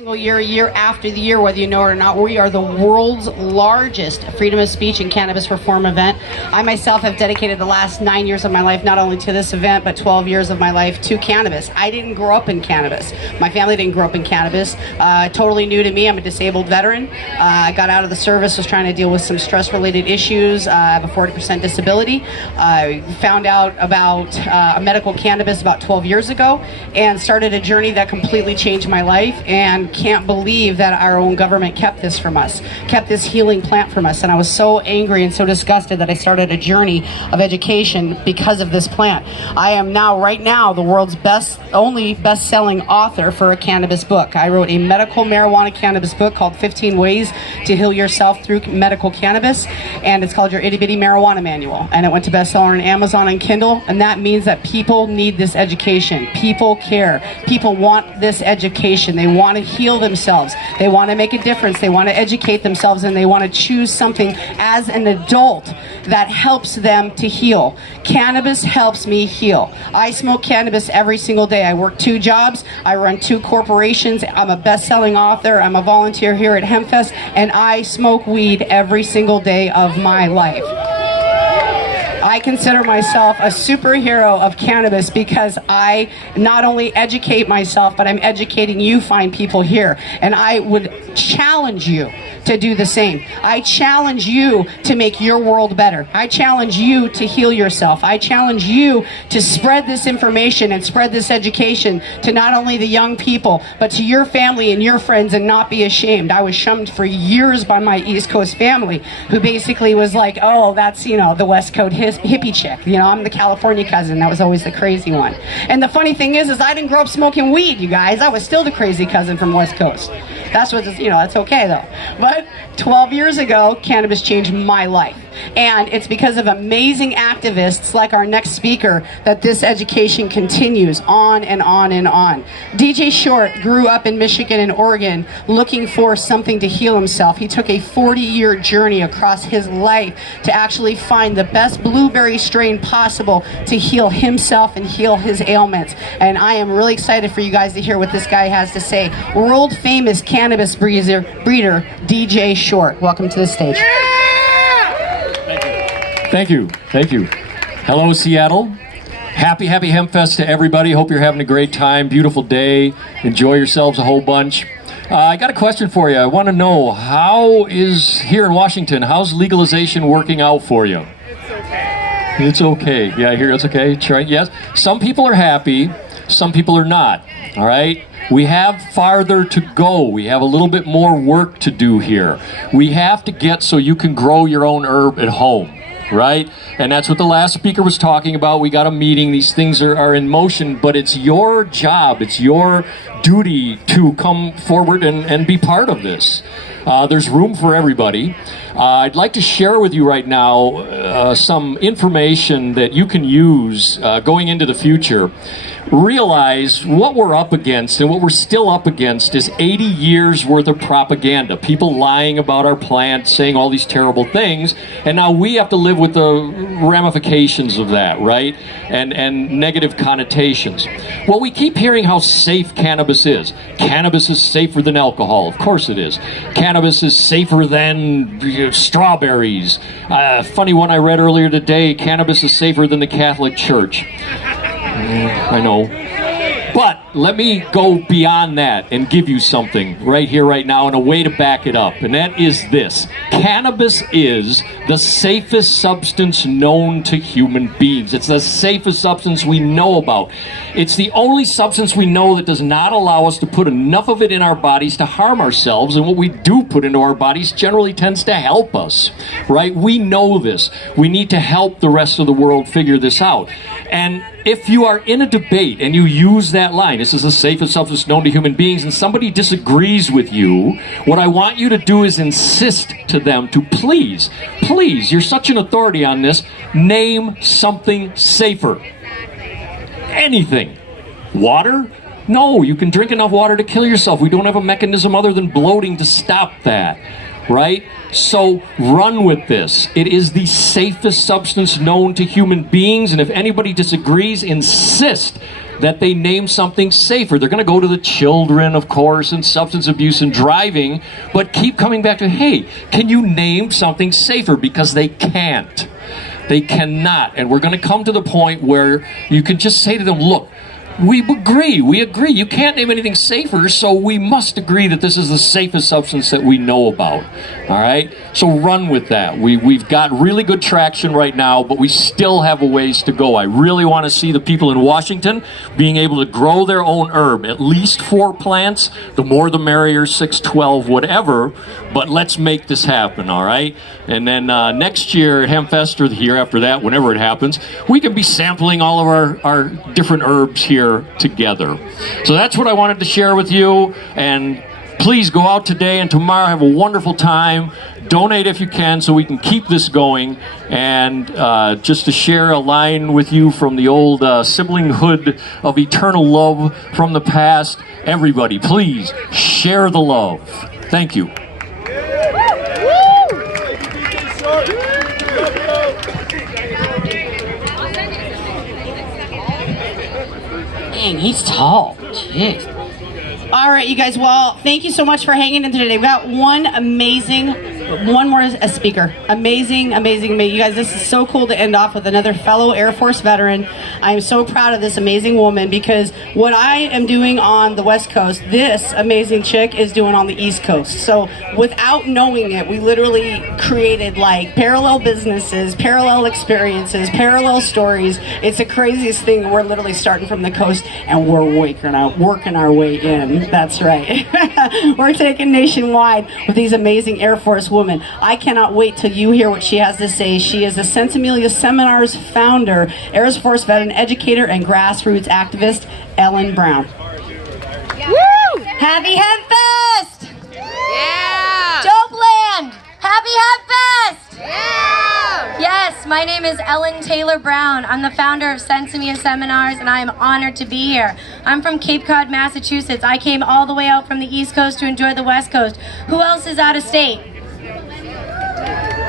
Single year after the year, whether you know it or not, we are the world's largest freedom of speech and cannabis reform event. I myself have dedicated the last 9 years of my life, not only to this event, but 12 years of my life to cannabis. I didn't grow up in cannabis. My family didn't grow up in cannabis. Totally new to me. I'm a disabled veteran. I got out of the service, was trying to deal with some stress-related issues. I have a 40% disability. I found out about medical cannabis about 12 years ago and started a journey that completely changed my life, and can't believe that our own government kept this from us, kept this healing plant from us. And I was so angry and so disgusted that I started a journey of education because of this plant. I am now, right now, the world's only best-selling author for a cannabis book. I wrote a medical marijuana cannabis book called 15 Ways to Heal Yourself Through Medical Cannabis, and it's called Your Itty Bitty Marijuana Manual. And it went to bestseller on Amazon and Kindle, and that means that people need this education. People care. People want this education. They want to heal themselves. They want to make a difference. They want to educate themselves, and they want to choose something as an adult that helps them to heal. Cannabis helps me heal. I smoke cannabis every single day. I work 2 jobs. I run 2 corporations. I'm a best-selling author. I'm a volunteer here at Hempfest, and I smoke weed every single day of my life. I consider myself a superhero of cannabis because I not only educate myself, but I'm educating you fine people here. And I would challenge you to do the same. I challenge you to make your world better. I challenge you to heal yourself. I challenge you to spread this information and spread this education to not only the young people, but to your family and your friends, and not be ashamed. I was shunned for years by my East Coast family, who basically was like, oh, that's, you know, the West Coast hippie chick. You know, I'm the California cousin. That was always the crazy one. And the funny thing is I didn't grow up smoking weed, you guys. I was still the crazy cousin from West Coast. That's what, you know, that's okay though. But 12 years ago, cannabis changed my life. And it's because of amazing activists like our next speaker that this education continues on and on and on. DJ Short grew up in Michigan and Oregon looking for something to heal himself. He took a 40-year journey across his life to actually find the best blueberry strain possible to heal himself and heal his ailments. And I am really excited for you guys to hear what this guy has to say. World famous cannabis breeder DJ Short. Welcome to the stage. Thank you. Thank you. Hello, Seattle. Happy Hempfest to everybody. Hope you're having a great time. Beautiful day. Enjoy yourselves a whole bunch. I got a question for you. I want to know, how is, here in Washington, how's legalization working out for you? It's okay. It's okay. Yeah, I hear it's okay. Yes. Some people are happy. Some people are not. All right? We have farther to go. We have a little bit more work to do here. We have to get so you can grow your own herb at home. Right? And that's what the last speaker was talking about. We got a meeting. These things are in motion, but it's your job. It's your duty to come forward and be part of this. There's room for everybody. I'd like to share with you right now some information that you can use going into the future. Realize what we're up against, and what we're still up against is 80 years worth of propaganda. People lying about our plant, saying all these terrible things, and now we have to live with the ramifications of that, right? And negative connotations. Well, we keep hearing how safe cannabis is. Cannabis is safer than alcohol. Of course it is. Cannabis is safer than strawberries. Funny one I read earlier today, cannabis is safer than the Catholic Church. I know. But let me go beyond that and give you something right here, right now, and a way to back it up. And that is this. Cannabis is the safest substance known to human beings. It's the safest substance we know about. It's the only substance we know that does not allow us to put enough of it in our bodies to harm ourselves. And what we do put into our bodies generally tends to help us, right? We know this. We need to help the rest of the world figure this out. And if you are in a debate and you use that line, this is the safest substance known to human beings, and somebody disagrees with you, what I want you to do is insist to them to please, you're such an authority on this, name something safer. Anything. Water? No, you can drink enough water to kill yourself. We don't have a mechanism other than bloating to stop that. Right? So run with this. It is the safest substance known to human beings, and if anybody disagrees, insist that they name something safer. They're going to go to the children, of course, and substance abuse and driving, but keep coming back to, hey, can you name something safer? Because they can't. They cannot. And we're going to come to the point where you can just say to them, look, we agree. You can't name anything safer, so we must agree that this is the safest substance that we know about. All right? So run with that. We've got really good traction right now, but we still have a ways to go. I really want to see the people in Washington being able to grow their own herb, at least 4 plants. The more the merrier, 6, 12, whatever. But let's make this happen, all right? And then next year at Hempfest, or the year after that, whenever it happens, we can be sampling all of our different herbs here together. So that's what I wanted to share with you. And please go out today and tomorrow, have a wonderful time. Donate if you can so we can keep this going. And just to share a line with you from the old siblinghood of eternal love from the past, everybody, please share the love. Thank you. Dang, he's tall. Jeez. All right, you guys. Well, thank you so much for hanging in today. We got one more speaker. Amazing. You guys, this is so cool to end off with another fellow Air Force veteran. I am so proud of this amazing woman because what I am doing on the West Coast, this amazing chick is doing on the East Coast. So without knowing it, we literally created like parallel businesses, parallel experiences, parallel stories. It's the craziest thing. We're literally starting from the coast and we're working our way in. That's right. We're taking nationwide with these amazing Air Force women. I cannot wait till you hear what she has to say. She is the Sensimilia Seminars founder, Air Force veteran educator, and grassroots activist, Ellen Brown. Woo! Happy Hempfest! Yeah! Dopeland! Happy Hempfest! Yeah! Yes, my name is Ellen Taylor Brown. I'm the founder of Sensimia Seminars, and I am honored to be here. I'm from Cape Cod, Massachusetts. I came all the way out from the East Coast to enjoy the West Coast. Who else is out of state?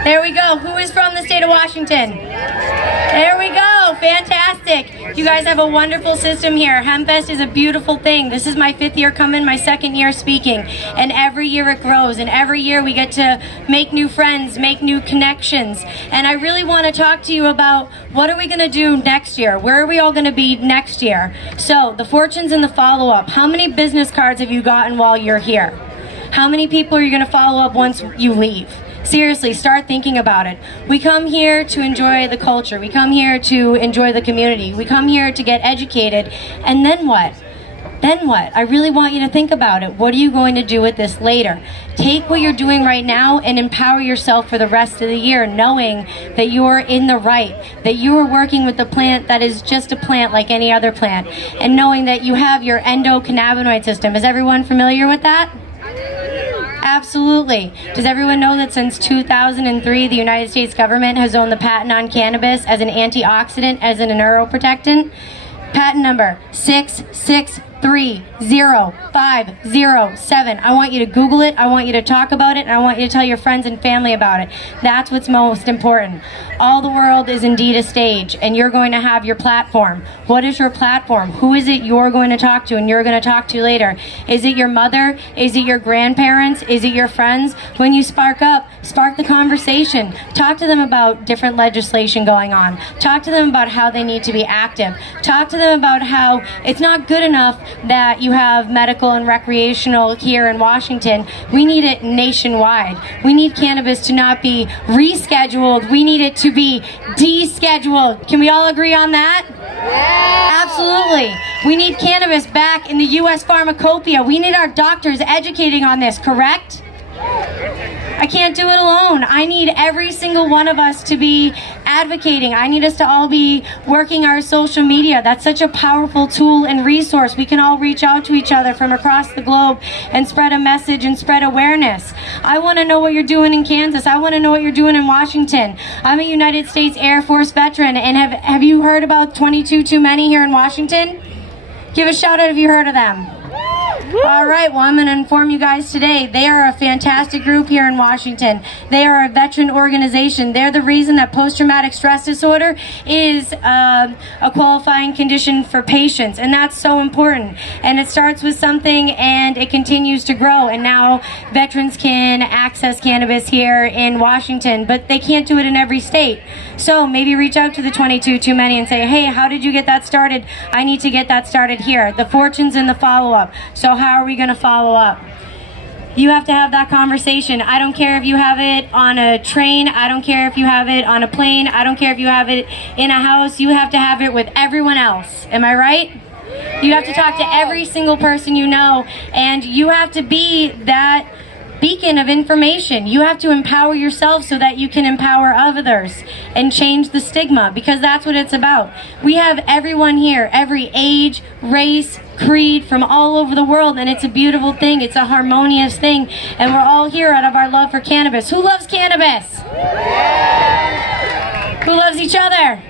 There we go. Who is from the state of Washington? There we go. Fantastic. You guys have a wonderful system here. Hempfest is a beautiful thing. This is my 5th year coming, my 2nd year speaking. And every year it grows. And every year we get to make new friends, make new connections. And I really want to talk to you about what are we going to do next year? Where are we all going to be next year? So the fortunes and the follow-up. How many business cards have you gotten while you're here? How many people are you going to follow up once you leave? Seriously, start thinking about it. We come here to enjoy the culture. We come here to enjoy the community. We come here to get educated. And then what? Then what? I really want you to think about it. What are you going to do with this later? Take what you're doing right now and empower yourself for the rest of the year, knowing that you're in the right, that you are working with a plant that is just a plant like any other plant, and knowing that you have your endocannabinoid system. Is everyone familiar with that? Absolutely. Does everyone know that since 2003, the United States government has owned the patent on cannabis as an antioxidant, as a neuroprotectant? Patent number 6630507. I want you to Google it, I want you to talk about it, and I want you to tell your friends and family about it. That's what's most important. All the world is indeed a stage, and you're going to have your platform. What is your platform? Who is it you're going to talk to and you're going to talk to later? Is it your mother? Is it your grandparents? Is it your friends? When you spark up, spark the conversation. Talk to them about different legislation going on. Talk to them about how they need to be active. Talk to them about how it's not good enough that you have medical and recreational here in Washington. We need it nationwide. We need cannabis to not be rescheduled. We need it to be descheduled. Can we all agree on that? Yeah. Absolutely. We need cannabis back in the U.S. pharmacopoeia. We need our doctors educating on this, correct? I can't do it alone. I need every single one of us to be advocating. I need us to all be working our social media. That's such a powerful tool and resource. We can all reach out to each other from across the globe and spread a message and spread awareness. I want to know what you're doing in Kansas. I want to know what you're doing in Washington. I'm a United States Air Force veteran, and have you heard about 22 Too Many here in Washington? Give a shout out if you heard of them. All right, well, I'm going to inform you guys today. They are a fantastic group here in Washington. They are a veteran organization. They're the reason that post-traumatic stress disorder is a qualifying condition for patients, and that's so important. And it starts with something, and it continues to grow, and now veterans can access cannabis here in Washington, but they can't do it in every state. So maybe reach out to the 22 Too Many and say, hey, how did you get that started? I need to get that started here. The fortune's in the follow-up. So how are we going to follow up? You have to have that conversation. I don't care if you have it on a train. I don't care if you have it on a plane. I don't care if you have it in a house. You have to have it with everyone else. Am I right? You have to talk to every single person you know, and you have to be that beacon of information. You have to empower yourself so that you can empower others and change the stigma, because that's what it's about. We have everyone here, every age, race, creed, from all over the world, and it's a beautiful thing. It's a harmonious thing, and we're all here out of our love for cannabis. Who loves cannabis? Who loves each other?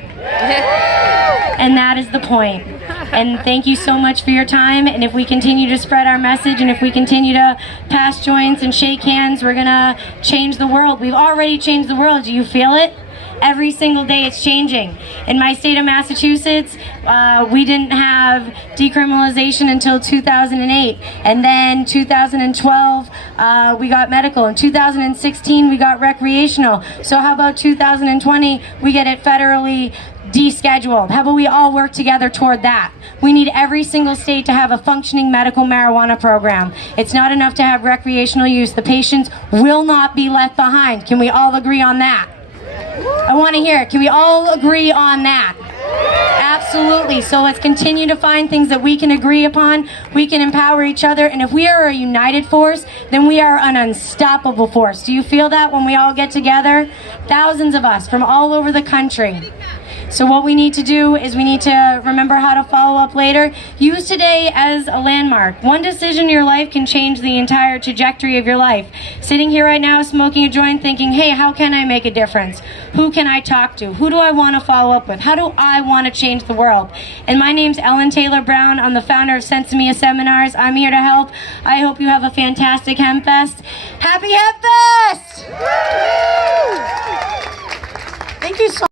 And that is the point. And thank you so much for your time, and if we continue to spread our message, and if we continue to pass joints and shake hands, we're gonna change the world. We've already changed the world. Do you feel it? Every single day it's changing. In my state of Massachusetts, we didn't have decriminalization until 2008, and then 2012 we got medical. In 2016 we got recreational. So how about 2020 we get it federally descheduled? How about we all work together toward that? We need every single state to have a functioning medical marijuana program. It's not enough to have recreational use. The patients will not be left behind. Can we all agree on that? I want to hear it. Can we all agree on that? Absolutely. So let's continue to find things that we can agree upon. We can empower each other, and if we are a united force, then we are an unstoppable force. Do you feel that when we all get together? Thousands of us from all over the country. So what we need to do is we need to remember how to follow up later. Use today as a landmark. One decision in your life can change the entire trajectory of your life. Sitting here right now smoking a joint thinking, hey, how can I make a difference? Who can I talk to? Who do I want to follow up with? How do I want to change the world? And my name's Ellen Taylor Brown. I'm the founder of Sensimia Seminars. I'm here to help. I hope you have a fantastic Hempfest. Happy Hempfest!